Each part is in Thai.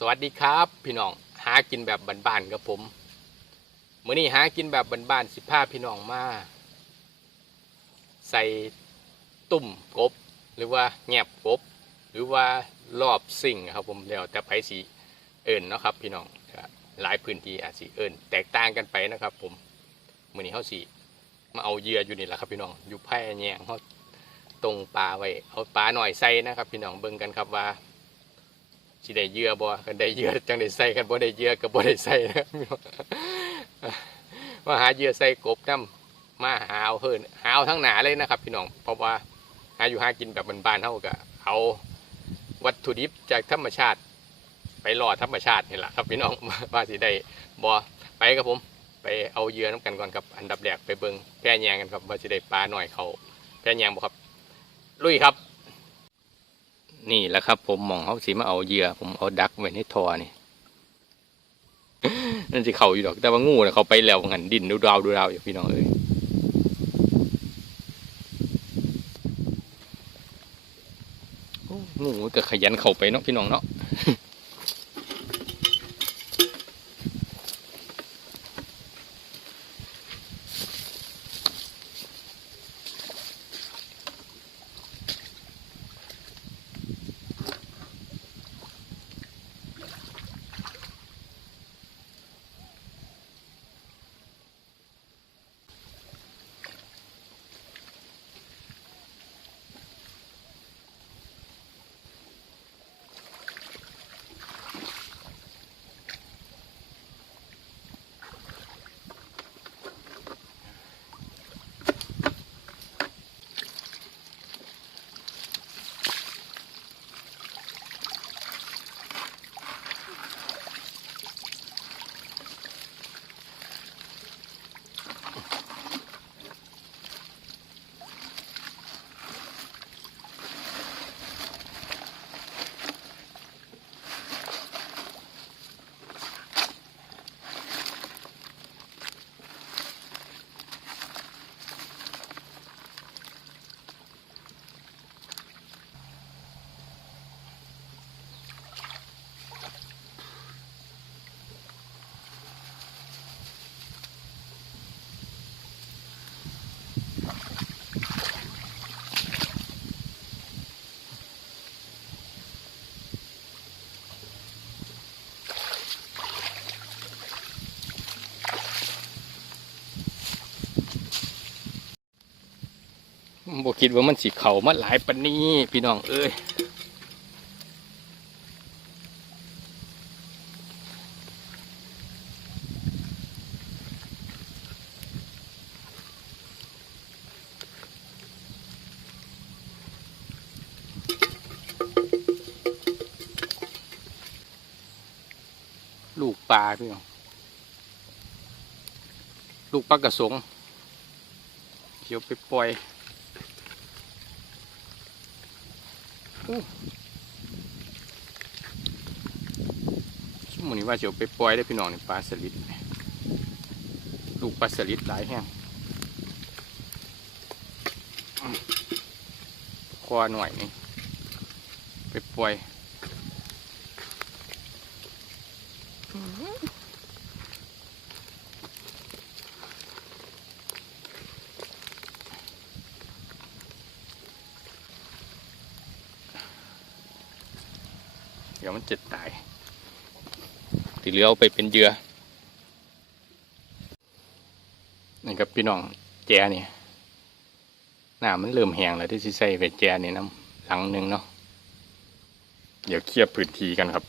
สวัสดีครับ พี่น้องหากินแบบบ้านๆกับผมมื้อนี้หากินแบบบ้านๆสิพาพี่น้องมาใส่ตุ่มกบ หรือว่าแงบกบ หรือว่ารอบสิ่งครับผมแล้วแต่ไผสีเอิญเนาะครับ พี่น้องหลายพื้นที่อาจสิเอิญแตกต่างกันไปนะครับ ผมมื้อนี้เฮาสิมาเอาเยื่ออยู่นี่แหละครับ พี่น้องอยู่แพร่แยงเฮาตรงปลาไว้เอาปลาหน่อยใส่นะครับ พี่น้องเบิ่งกันครับว่า สิได้เยื่อบ่กันได้เยื่อจังได้ใส่กันบ่ได้เยื่อก็บ่ได้ใส่นะครับพี่น้องมาหาเยื่อใส่กบนํมาหาเอาเฮินหาเอาทั้งหนาเลยนะครับ พี่น้องเพราะว่าหาอยู่หากินแบบบ้านๆเฮาก็เอาวัตถุดิบจากธรรมชาติ ไปรอธรรมชาตินี่แหละครับพี่น้องว่าสิได้บ่ไปครับผม ไปเอาเยื่อน้ำกันก่อนครับอันดับแรกไปเบิ่งแพร่แยงกันครับว่าสิได้ปลาหน่อยเขาแพร่แยงบ่ครับลุยครับ นี่แหละครับ ผมมองเขาสีมาเอาเหยื่อผมเอาดักไว้ในทอนี่นั่นจะเขาอยู่ดอก แต่ว่างูน่ะเขาไปแล้วหันดินดูดาวดูดาวอยู่พี่น้องเอ้ยงูก็ขยันเข้าไปเนาะพี่น้องเนาะ บ่คิดว่ามันสิเข้ามาหลายปานนี้พี่น้องเอ้ยลูกปลาพี่น้อง ลูกปลากระสงเดี๋ยวไปปล่อย ชั่วโมงนี้ว่าจะเอาไปปล่อยได้พี่น้องในปลาสลิดลูกปลาสลิดหลายแห้งคอหน่อยนี่ไปปล่อย ดี๋ยวมันจะตายที่เหลือเอาไปเป็นเยื่อนี่ครับพี่น้องแจนี่หน้ามันเริ่มแห้งแล้วที่สิใส่ไปแจนี่น้ำหลังหนึ่งเนาะเดี๋ยวเคลียบพื้นที่กันครับ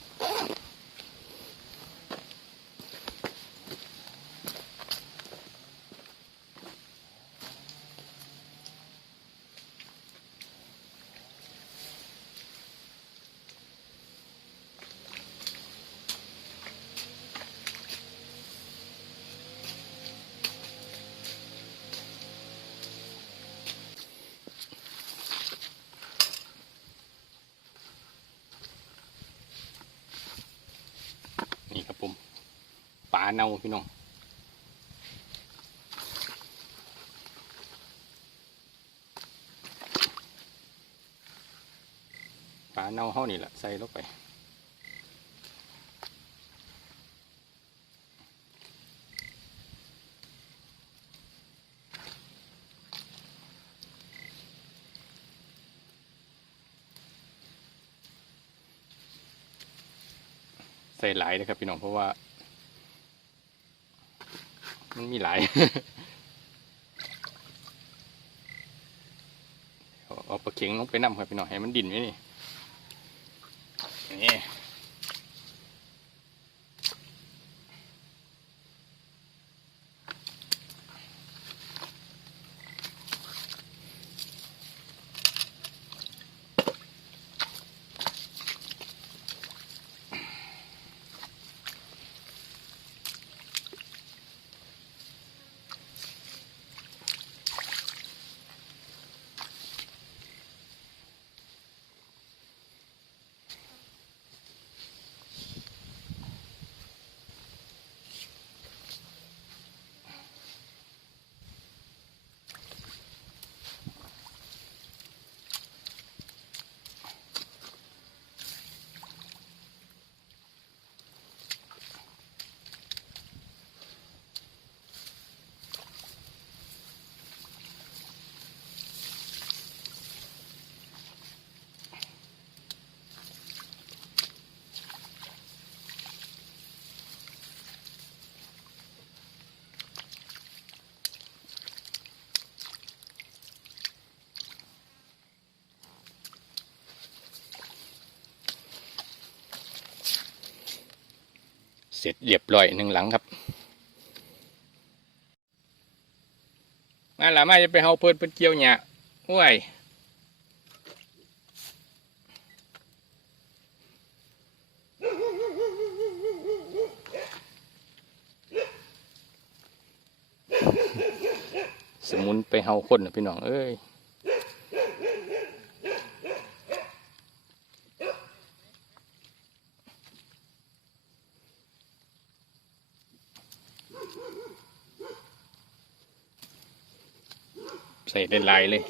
ป่าเน่าพี่น้องปลาเน่าห้อนี่แหละใส่ลงไปใส่หลายนะครับพี่น้องเพราะว่า มันมีหลายเอาปลาเข็งลงไปนํครับพี่น้องให้มันดิ่นไว้นี่นี่ เสร็จเรียบร้อยหนึ่งหลังครับ มาละมาจะไปเฮาเพิ่นเพิ่นเกี่ยวหญ้าโอ้ยสมุนไปเฮาคนนะพี่น้องเอ้ย ส่ได้หลายเลย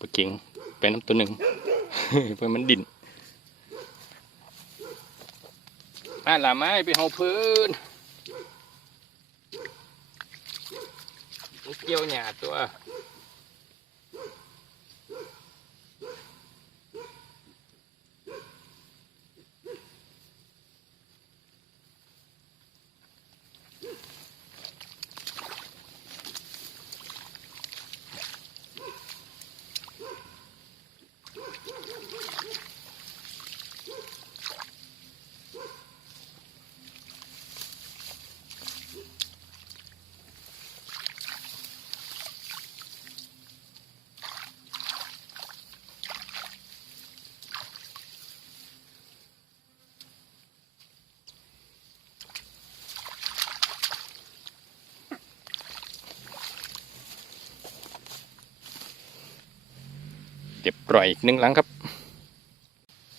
ปลาเก่งไปน้ำตัวหนึ่งเพื่อมันดิ่นมาละไม้ไปเอาพื้นเกี่ยวหนาตัว เดี๋ยวปล่อยอีกหนึ่งหลังครับ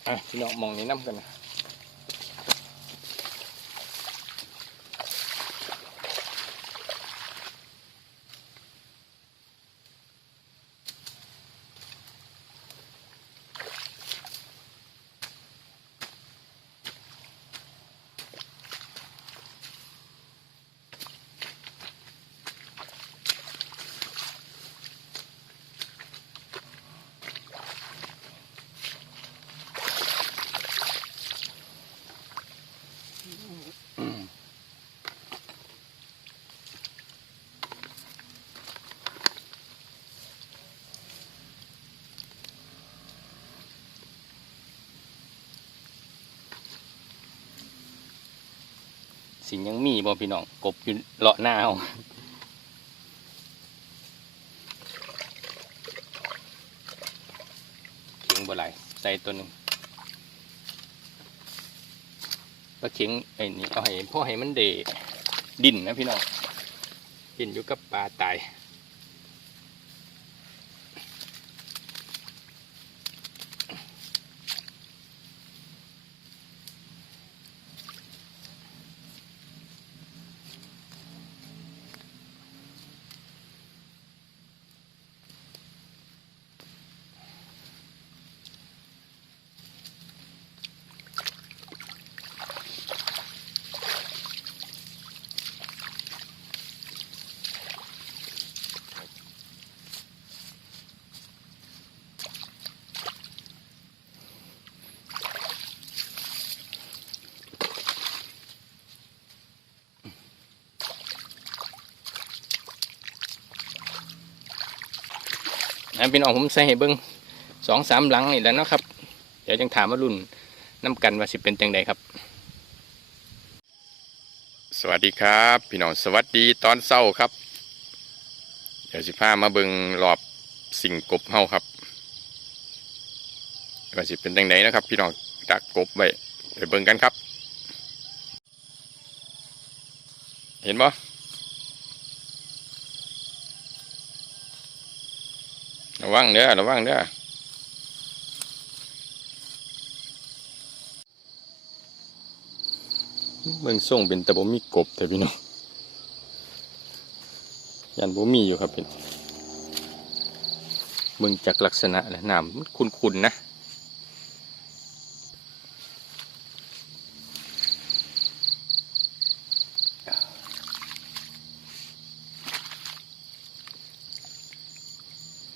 อะพี่น้องมองนี้น้ำกันนะ สิยังมีบ่พี่น้องกบอยู่เลาะหน้าเอาเข็งบ่ไหลใส่ตัวหนึ่งปลาเข็งไอ้นี่เอาให้พ่อให้มันเดดิ่นนะพี่น้องดิ่นอยู่กับปลาตาย นะพี่น้องผมใส่ให้เบิ้งสองสามหลังนี่แหล้วนะครับ เดี๋ยวจังถามว่ารุ่นน้ำกันว่าสิเป็นจังใดครับ สวัสดีครับ พี่น้องสวัสดีตอนเศร้าครับ เดี๋ยวสิพามาเบิงรอบสิ่งกบเฮาครับว่าสิเป็นจังใดนะครับ พี่น้องดักกบไว้ไปเบิงกันครับ เห็นบ่ ระวังเด้อระวังเด้อเบิ่งส่งเป็นแต่บ่มีกบแต่พี่น้องยันบ่มีอยู่ครับพี่น้องเบิ่งจากลักษณะแล้วน้ำมันคุ้นๆนะ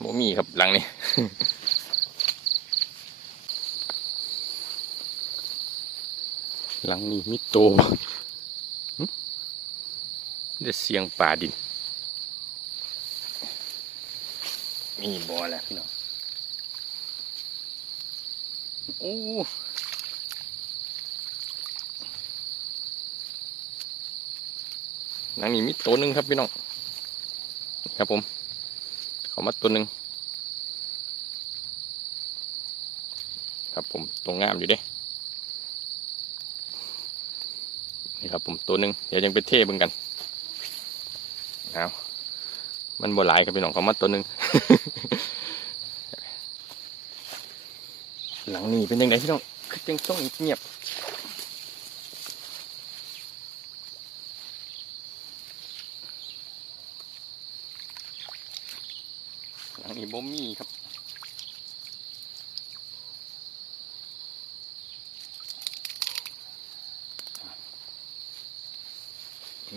บ่มีครับหลังนี้ หลังนี้มีโตบ่หึได้เสียงป่าดิน มีบ่อแล้วพี่น้องโอ้หลังนี้มีตัวหนึ่งครับพี่น้อง ครับผม เขามาตัวหนึ่งครับผมตัวงามอยู่เด้ นี่ ครับผมตัวหนึ่งเดี๋ยวยังไปเทเบิ่งกันเอามันบ่หลายครับพี่น้องเขามาตัวหนึ่งหลังนี้เป็นยังไงพี่น้องคือจังต้องเงียบหลังนี้บ่มีครับ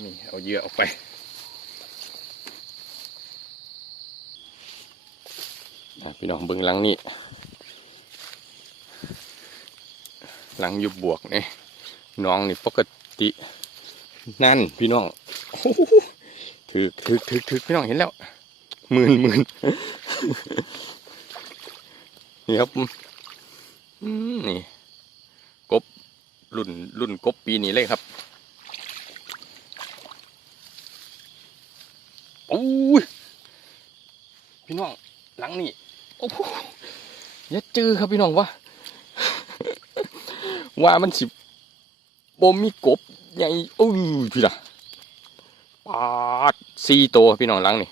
นี่เอาเยื่อออกไป พี่น้องเบิ่งหลังนี้หลังอยู่บวกนี่น้องนี่ปกตินั่นพี่น้องถือถือถือถือพี่น้องเห็นแล้วหมื่นหมื่นนี่ครับนี่กบรุ่นรุ่นกบปีนี้เลยครับ โอ้ย พี่น้องหลังนี่โอ้โหอย่าจื้อครับพี่น้องวะว่ามันสิบ่มีกบใหญ่โอ้ยพี่ล่ะปาดสี่ตัวพี่น้องหลังนี่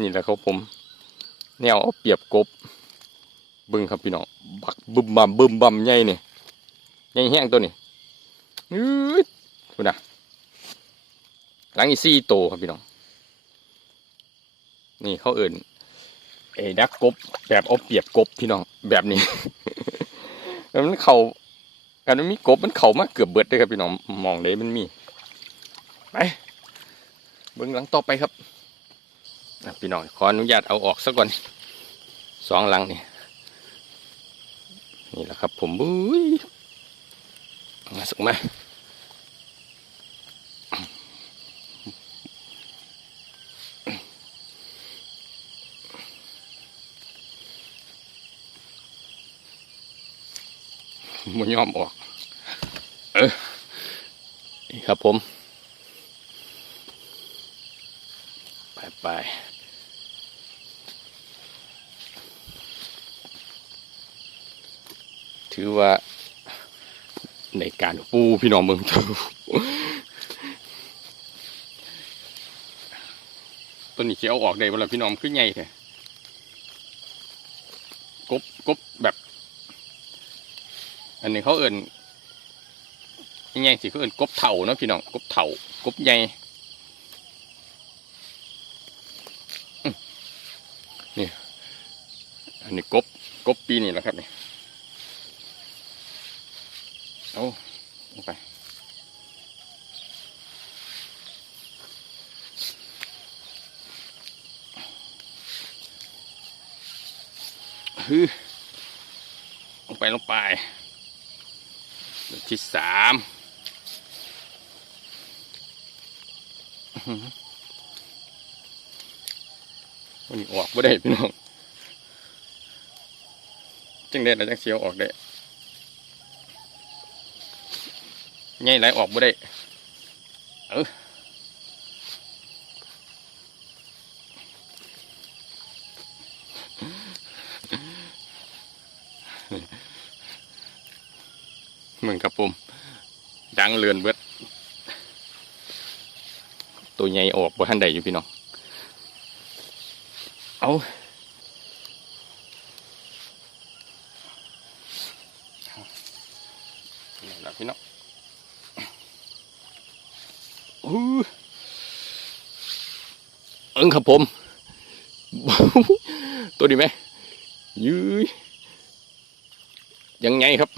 นี่แหละครับผมแนวเอาเปรียบกบเบึงครับพี่น้องบักบึมบัมบึมบัมใหญ่นี่ใหญ่แห้งตัวนี่อื้อดูนะหลังอีซี่โตครับพี่น้อง นี่เขาเอิ่นเอดักกบ แบบเอาเปรียบกบพี่น้องแบบนี้มันเขาการมันมีกบมันเข่ามาเกือบเบิดเลยครับพี่น้องมองเลยมันมีไปเบิ้งหลังต่อไปครับพี่น้องขออนุญาตเอาออกซะก่อนสองหลังนี่นี่แหละครับ ผมบุ้ยมาสุกมา มันยอมออก เออนี่ครับผม ไปไปถือว่าในการปูพี่น้องเมืองเต้นนี้เขียวออกได้เวลาพี่น้องขึ้นใหญ่แท้กบกบแบบ อันนี้เขาเอิ่นยังไงสิเขาเอิ่นกบเถาเนาะพี่น้องกบเถากบใหญ่นี่ อันนี้กบกบปีนี่แหละครับนี่เอาไปฮึลงไปลงไป ตัวที่สามวันนี้ออกไม่ได้พี่น้องจังได้และจังเสียวออกได้ไงไหลออกไม่ได้เออเหมือนกับผมดัง เลือนเบิด ตัวใหญ่ออกบ่ทันใดอยู่พี่น้อง เอาแหละพี่น้องเอิงครับผม ตัวดีไหมยื้ยยังไงครับ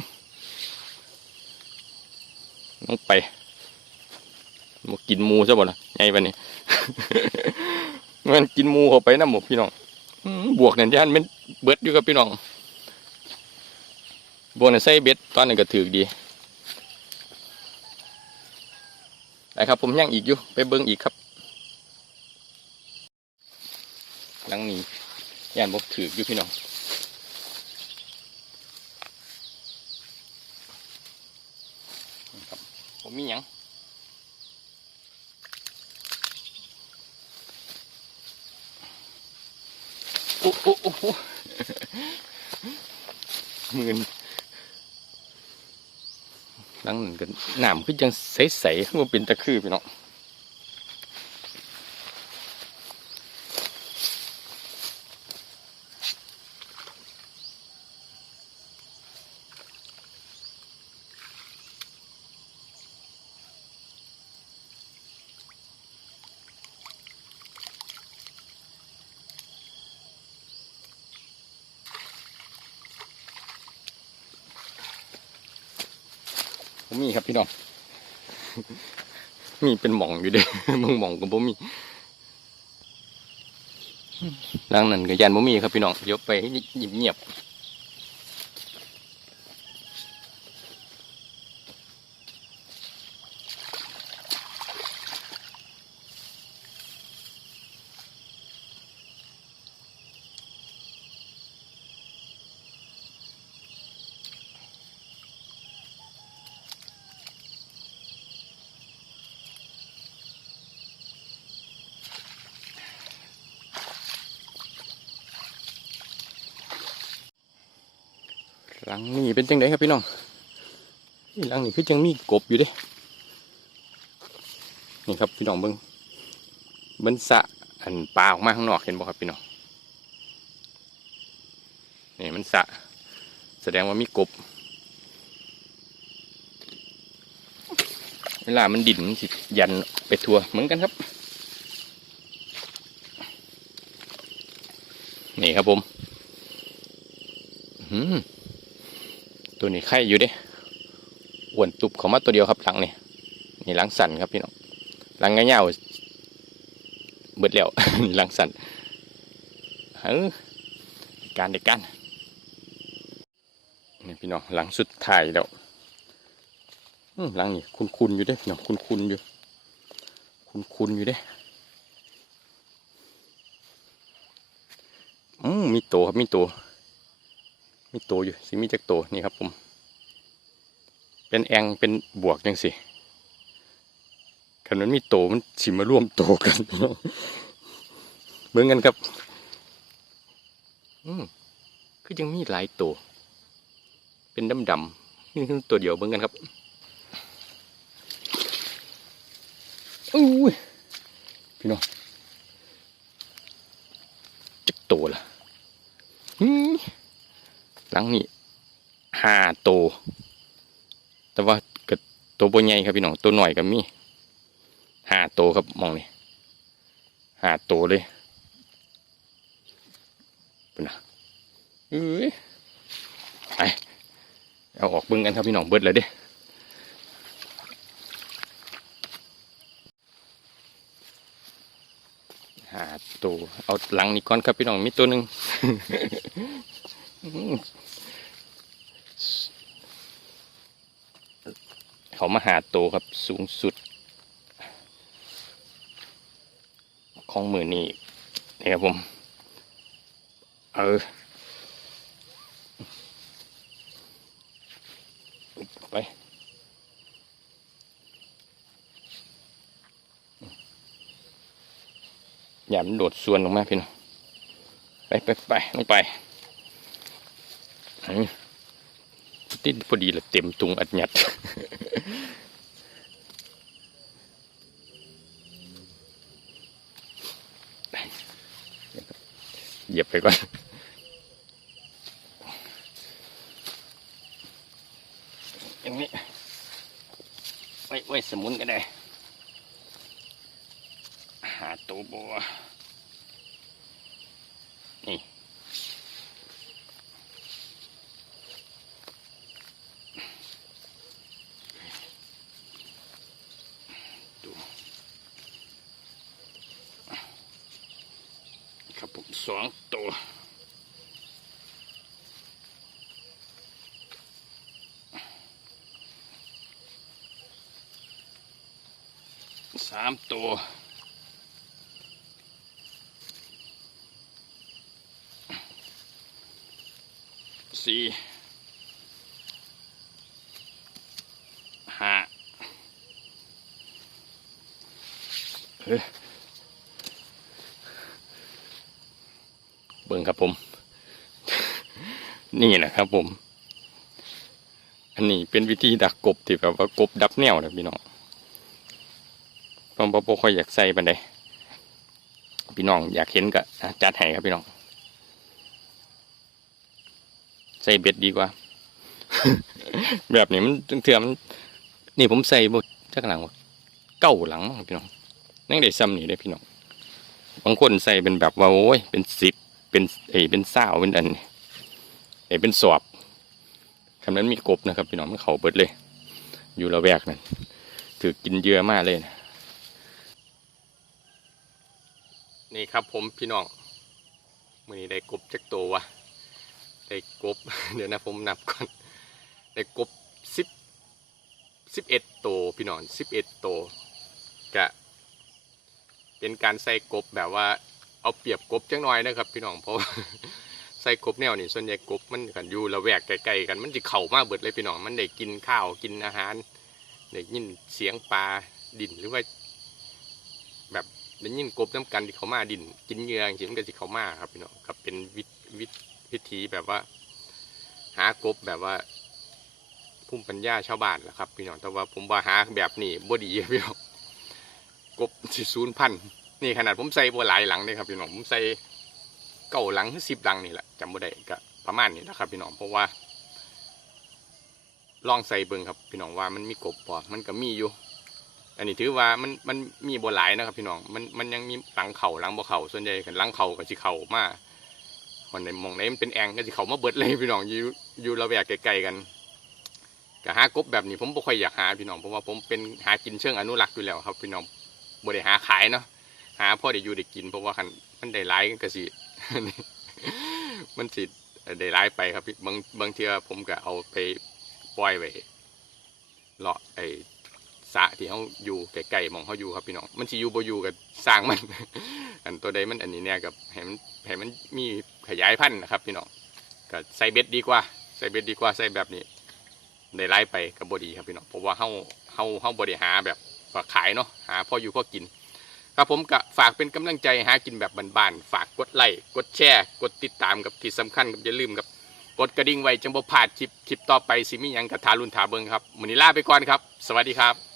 ต้องไปมากินมูซะบ่ล่ะไงปะนี่มันกินมูเข้าไปนะหมกพี่น้องบวกเนี่ยย่านเป็นเบิดอยู่กับพี่น้องบวกเนี่ยใส่เบ็ดตอนนี้ก็ถือดีไปครับ ผมยังอีกอยู่ไปเบิ้งอีกครับ หลังนี้ย่านบกถืออยู่พี่น้องนี่ครับ ผมมีหยังโอ้โอ้โอ้หมื่นหลังนั้นกันน้ำคือยังใสๆว่าเป็นตะคือพี่น้องผมมีครับพี่น้อง มีเป็นหม่องอยู่เด้มึงหม่องกับผมมีหลังนั้นก็ยันบ่มีครับพี่น้องเดี๋ยวไปเงียบห เป็นจังไดครับพี่น้องนี่หลังนี้คือจังมีกบอยู่เด้นี่ครับพี่น้องเบิ่งเบิ่นสะอันปลาออกมาข้างนอกเห็นบ่ครับพี่น้องนี่มันสะแสดงว่ามีกบ เวลามันดิ่นสิยันไปทัวเหมือนกันครับ นี่ครับผม อืม ตัวนี้ไข่อยู่เด้อ้วนตุบเขามาตัวเดียวครับหลังนี่นี่หลังสั่นครับพี่น้องหลังเงาๆเบิดแล้วหลังสั่นเออการเด็กกันนี่พี่น้องหลังสุดท้ายแล้วหลังนี่คุณๆอยู่เด้พี่น้องคุณๆอยู่ คุณๆอยู่เด้อืมมีโตครับมีโต มีโตอยู่สิมีจักโตนี่ครับผม เป็นแองเป็นบวกจังสิคันมันมีโตมันสิมาร่วมโตกันพี่องเหมือนกันครับ อืมคือยังมีหลายโต เป็นดำดำนี่คือตัวเดียวเหมือนกันครับอู้ยพี่น้องจักโตละอืม หลังนี้ห้าโต แต่ว่าก็ตัวบนใหญ่ครับพี่น้องตัวหน่อยก็มีห้าโตครับมองนี่ห้าโตเลยเป็นนะเอ้ยไปเอาออกเบิ่งกันครับพี่น้องเบิดเลยเด้หาตัวเอาหลังนี้ก่อนครับพี่น้องมีตัวหนึ่ง เขามาหาโตครับสูงสุด ของมือนี่นี่ครับผม เออ ไปอย่ามันโดดส่วนลงมาพี่น้องไปไปไปลงไป ติดพอดีละเต็มตุงอัดหยัดเหยียบไปก่อนอย่างนี้ไว้ไว้สมุนก็ได้ หาตัวบัวนี่ ดูครับผมสองตัว สามตัวสี่ห้าเอ้ยเบิ่งครับผม นี่นะครับผม อันนี้เป็นวิธีดักกบที่แบบว่ากบดับแนวนะพี่น้อง ผมบ่ค่อยอยากใส่ปานใดพี่น้องอยากเห็นก็อะจัดให้ครับพี่น้อง ใส่เบ็ดดีกว่า แบบนี้มันเถื่อมันนี่ผมใส่บ่จักหลังวะเก้าหลังมั้งพี่น้องนั่งได้ซ้ำนี่ได้อพี่น้องบางคนใส่เป็นแบบว่าโอ้ยเป็นสิบเป็นเอยเป็นเศร้าเป็นอันเอยเป็นสอบคำนั้นมีกบนะครับ พี่น้องมันเขาเบิดเลย อยู่ละแวกนั่นถือกินเยอะมากเลยนะ นี่ครับผมพี่น้องมือนี้ได้กบจักตัววะได้กบ เดี๋ยวนะผมนับก่อน ได้กบสิบสิบเอ็ดตัวพี่น้องสิบเอ็ดตัวกะเป็นการใส่กบแบบว่าเอาเปรียบกบจังหน่อยนะครับ พี่น้องเพราะใส่กบแนวนี่ส่วนใหญ่กบมันกันอยู่ระแวกไกลๆกันมันจะเข่ามากเบิดเลยพี่น้องมันได้กินข้าวกินอาหารได้ยินเสียงปลาดินหรือว่า ได้ยินกบน้ำกันที่เขามาดินกินเหยื่ออย่างเช่นมันก็สิเขามาครับพี่น้องกับเป็นวิวิวิธีแบบว่า หากบแบบว่าภูมิปัญญาชาวบ้านแหละครับพี่น้องแต่ว่าผมว่าหาแบบนี้บ่ดีพี่น้องกบสิศูนย์พันนี่ขนาดผมใส่บัหลายหลังเลยครับพี่น้องผมใส่เก้าหลังสิบหลังนี่แหละจำบ่ได้ก็ประมาณนี้นะครับพี่น้องเพราะว่า ลองใส่เบิ่งครับพี่น้องว่ามันมีกบพอมันก็มีอยู่ อันนี้ถือว่ามันมันมีบหลายนะครับ พี่น้องมันมันยังมีหลังเข่าหลังบ่เข่าส่วนใหญ่กันหลังเข่าก็สิเข่ามาคนในมองไหนมันเป็นแองก็สิเข่ามาเบิดเลยพี่น้องอยู่อยู่ระแวกไกลๆกันก็หากบแบบนี้ผมบ่ค่อยอยากหาพี่น้องเพราะว่าผมเป็นหากินเชิงอนุรักษ์อยู่แล้วครับพี่น้องบ่ได้หาขายเนาะหาพ่อได้อยู่ได้กิน เพราะว่าคันมันได้หลายก็สิมันสิได้หลายไปครับพี่บางบางเทื่อผมก็เอาไปปล่อยไว้เลาะไอ สะที่เขาอยู่ไกลๆมองเขาอยู่ครับพี่น้องมันสิอยู่บ่อยู่กับสร้างมัน อันตัวใดมันอันนี้เนี่ยกับให้มันให้มันมีขยายพันธุ์นะครับ พี่น้องก็ใส่เบ็ดดีกว่าใส่เบ็ดดีกว่าใส่แบบนี้ได้ไล่ไปกับบดีครับพี่น้องเพราะว่าเฮาเฮาเฮาบริหาแบบขายเนาะหาพออยู่พอกิน ครับผมก็ฝากเป็นกำลังใจหากินแบบบานๆฝากกดไลค์กดแชร์ กดติดตามกับที่สำคัญกับอย่าลืมกับกดกระดิ่งไว้จังบ่พลาดคลิปคลิปต่อไปสิมียังกระทารุนถาเบิงครับมือนี้ลาไปก่อนครับ สวัสดีครับ